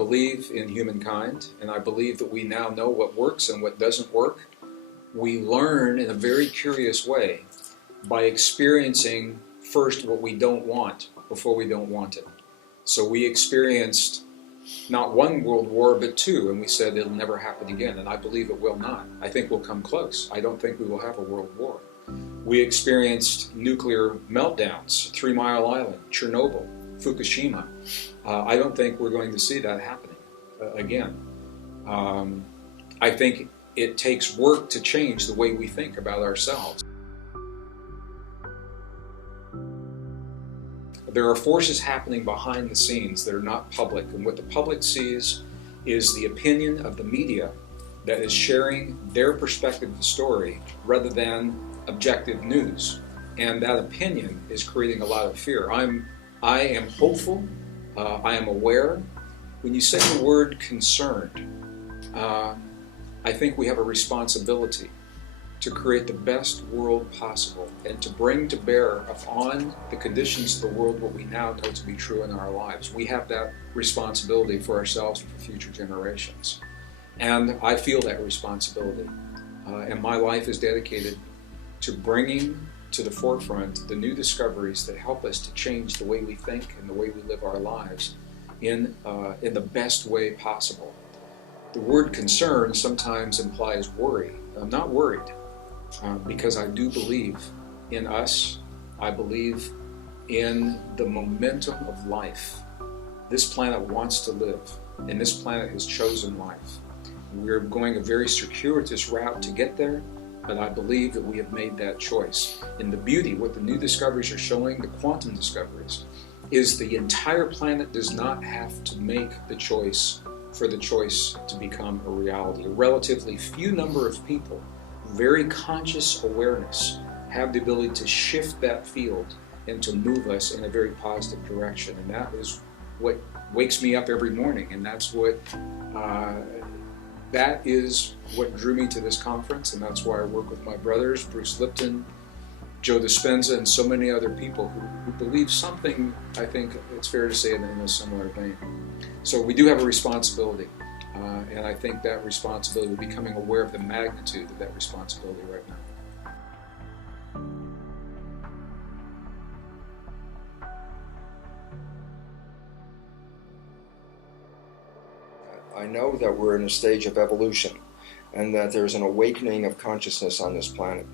believe in humankind, and I believe that we now know what works and what doesn't work. We learn in a very curious way by experiencing first what we don't want before we don't want it. So we experienced not one world war, but two, and we said it'll never happen again, and I believe it will not. I think we'll come close. I don't think we will have a world war. We experienced nuclear meltdowns, 3 Mile Island, Chernobyl, Fukushima. I don't think we're going to see that happening again. I think it takes work to change the way we think about ourselves. There are forces happening behind the scenes that are not public, and what the public sees is the opinion of the media that is sharing their perspective of the story rather than objective news. And that opinion is creating a lot of fear. I am hopeful, I am aware. When you say the word concerned, I think we have a responsibility to create the best world possible and to bring to bear upon the conditions of the world what we now know to be true in our lives. We have that responsibility for ourselves and for future generations. And I feel that responsibility. And my life is dedicated to bringing to the forefront the new discoveries that help us to change the way we think and the way we live our lives in the best way possible. The word concern sometimes implies worry. I'm not worried. Because I do believe in us, I believe in the momentum of life. This planet wants to live, and this planet has chosen life. We're going a very circuitous route to get there, but I believe that we have made that choice. And the beauty, what the new discoveries are showing, the quantum discoveries, is the entire planet does not have to make the choice for the choice to become a reality. A relatively few number of people, very conscious awareness, have the ability to shift that field and to move us in a very positive direction. And that is what wakes me up every morning, and that's what that is what drew me to this conference, and that's why I work with my brothers, Bruce Lipton, Joe Dispenza, and so many other people who believe something, I think it's fair to say, in a similar vein. So we do have a responsibility. And I think that responsibility, we're becoming aware of the magnitude of that responsibility right now. I know that we're in a stage of evolution and that there's an awakening of consciousness on this planet.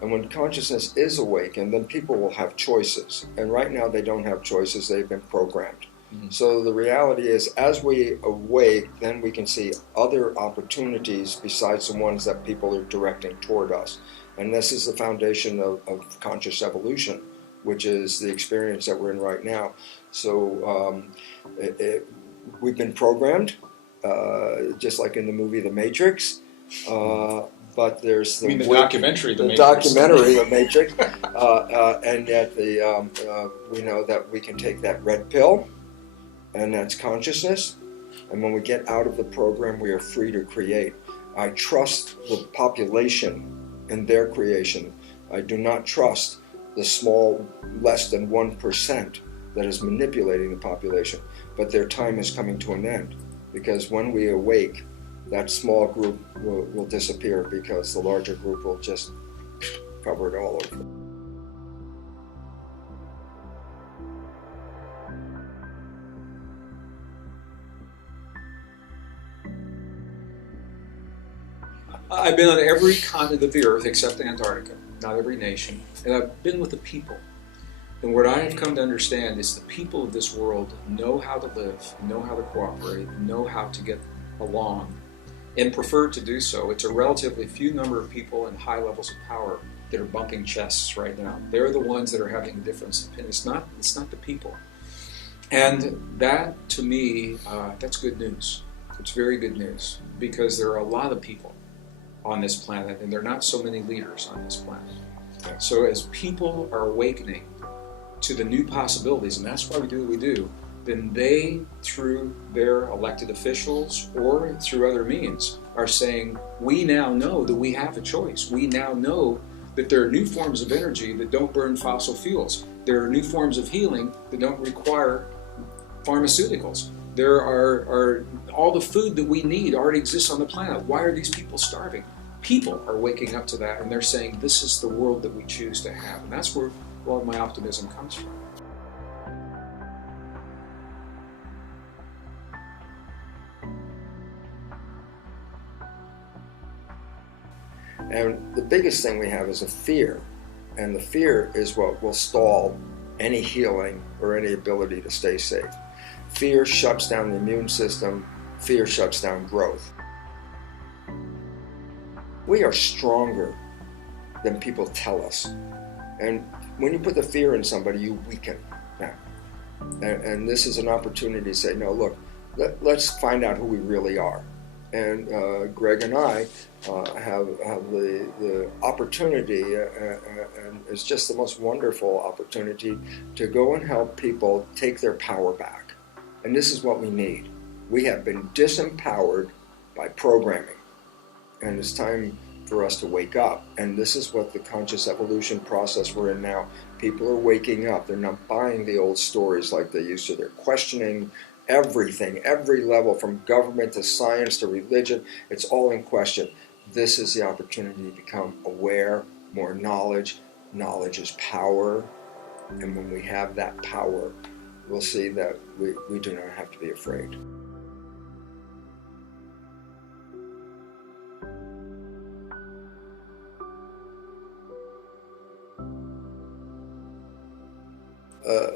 And when consciousness is awakened, then people will have choices. And right now they don't have choices, they've been programmed. So the reality is, as we awake, then we can see other opportunities besides the ones that people are directing toward us. And this is the foundation of conscious evolution, which is the experience that we're in right now. So we've been programmed, just like in the movie The Matrix. But there's the documentary, The Matrix. Documentary, The Matrix. And yet we know that we can take that red pill, and that's consciousness. And when we get out of the program, we are free to create. I trust the population in their creation. I do not trust the small, less than 1% that is manipulating the population. But their time is coming to an end, because when we awake, that small group will disappear, because the larger group will just cover it all over. I've been on every continent of the earth except Antarctica, not every nation, and I've been with the people. And what I have come to understand is the people of this world know how to live, know how to cooperate, know how to get along, and prefer to do so. It's a relatively few number of people in high levels of power that are bumping chests right now. They're the ones that are having a difference in opinion. It's not the people. And that, to me, that's good news. It's very good news, because there are a lot of people on this planet, and there are not so many leaders on this planet. So as people are awakening to the new possibilities, and that's why we do what we do, then they, through their elected officials or through other means, are saying, we now know that we have a choice. We now know that there are new forms of energy that don't burn fossil fuels. There are new forms of healing that don't require pharmaceuticals. There are all the food that we need already exists on the planet. Why are these people starving? People are waking up to that, and they're saying this is the world that we choose to have. And that's where a lot of my optimism comes from. And the biggest thing we have is a fear. And the fear is what will stall any healing or any ability to stay safe. Fear shuts down the immune system. Fear shuts down growth. We are stronger than people tell us. And when you put the fear in somebody, you weaken them. And this is an opportunity to say, no, look, let's find out who we really are. And Gregg and I have the opportunity, and it's just the most wonderful opportunity to go and help people take their power back. And this is what we need. We have been disempowered by programming, and it's time for us to wake up. And this is what the conscious evolution process we're in now. People are waking up. They're not buying the old stories like they used to. They're questioning everything, every level, from government to science to religion. It's all in question. This is the opportunity to become aware, more knowledge. Knowledge is power. And when we have that power, we'll see that we do not have to be afraid.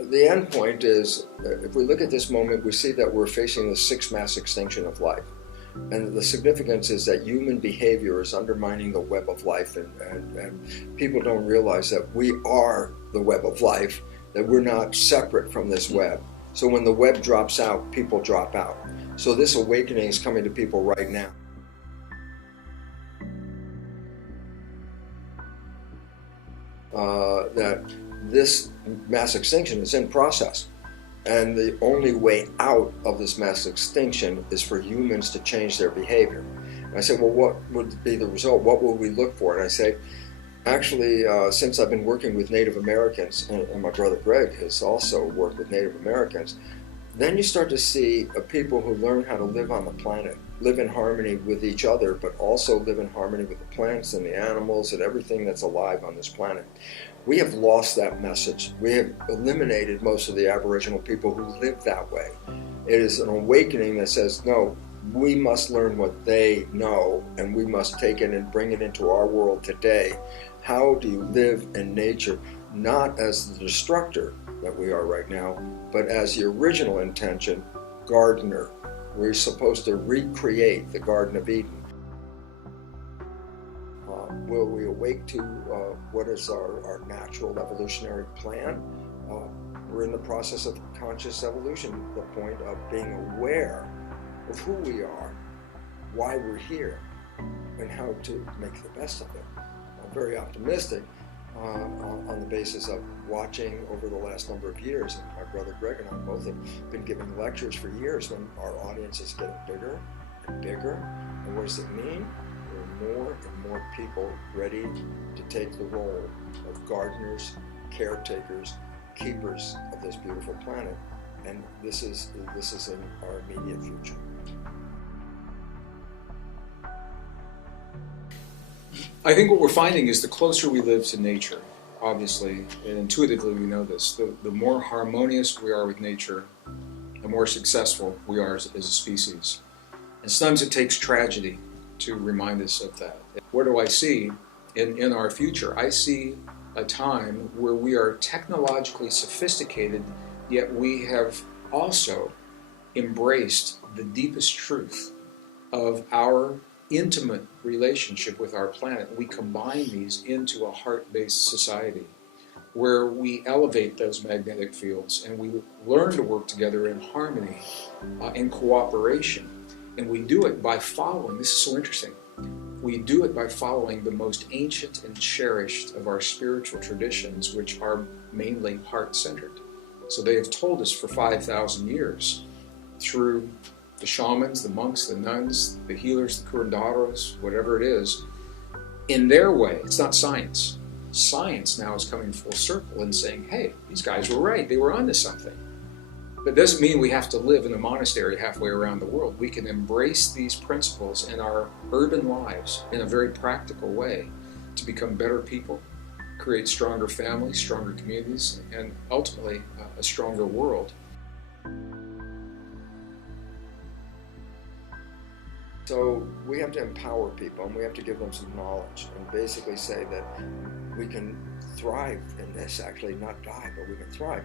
The end point is, if we look at this moment, we see that we're facing the sixth mass extinction of life. And the significance is that human behavior is undermining the web of life, and people don't realize that we are the web of life, that we're not separate from this web. So when the web drops out, people drop out. So this awakening is coming to people right now. That this mass extinction is in process. And the only way out of this mass extinction is for humans to change their behavior. And I said, well, what would be the result? What will we look for? And I say, actually, since I've been working with Native Americans, and my brother Gregg has also worked with Native Americans, then you start to see people who learn how to live on the planet, live in harmony with each other, but also live in harmony with the plants and the animals and everything that's alive on this planet. We have lost that message. We have eliminated most of the Aboriginal people who live that way. It is an awakening that says, no, we must learn what they know, and we must take it and bring it into our world today. How do you live in nature, not as the destructor that we are right now, but as the original intention, gardener. We're supposed to recreate the Garden of Eden. Will we awake to what is our natural evolutionary plan? We're in the process of conscious evolution, the point of being aware of who we are, why we're here, and how to make the best of it. I'm very optimistic on the basis of watching over the last number of years, and my brother Gregg and I both have been giving lectures for years when our audience is getting bigger and bigger. And what does it mean? There are more and more people ready to take the role of gardeners, caretakers, keepers of this beautiful planet, and this is in our immediate future. I think what we're finding is the closer we live to nature, obviously, and intuitively we know this, the more harmonious we are with nature, the more successful we are as a species. And sometimes it takes tragedy to remind us of that. What do I see in our future? I see a time where we are technologically sophisticated, yet we have also embraced the deepest truth of our intimate relationship with our planet. We combine these into a heart-based society where we elevate those magnetic fields and we learn to work together in harmony, in cooperation. And we do it by following, this is so interesting, we do it by following the most ancient and cherished of our spiritual traditions, which are mainly heart-centered. So they have told us for 5,000 years through the shamans, the monks, the nuns, the healers, the curanderos, whatever it is, in their way. It's not science. Science now is coming full circle and saying, hey, these guys were right, they were onto something. But it doesn't mean we have to live in a monastery halfway around the world. We can embrace these principles in our urban lives in a very practical way to become better people, create stronger families, stronger communities, and ultimately a stronger world. So we have to empower people, and we have to give them some knowledge, and basically say that we can thrive in this, actually not die, but we can thrive.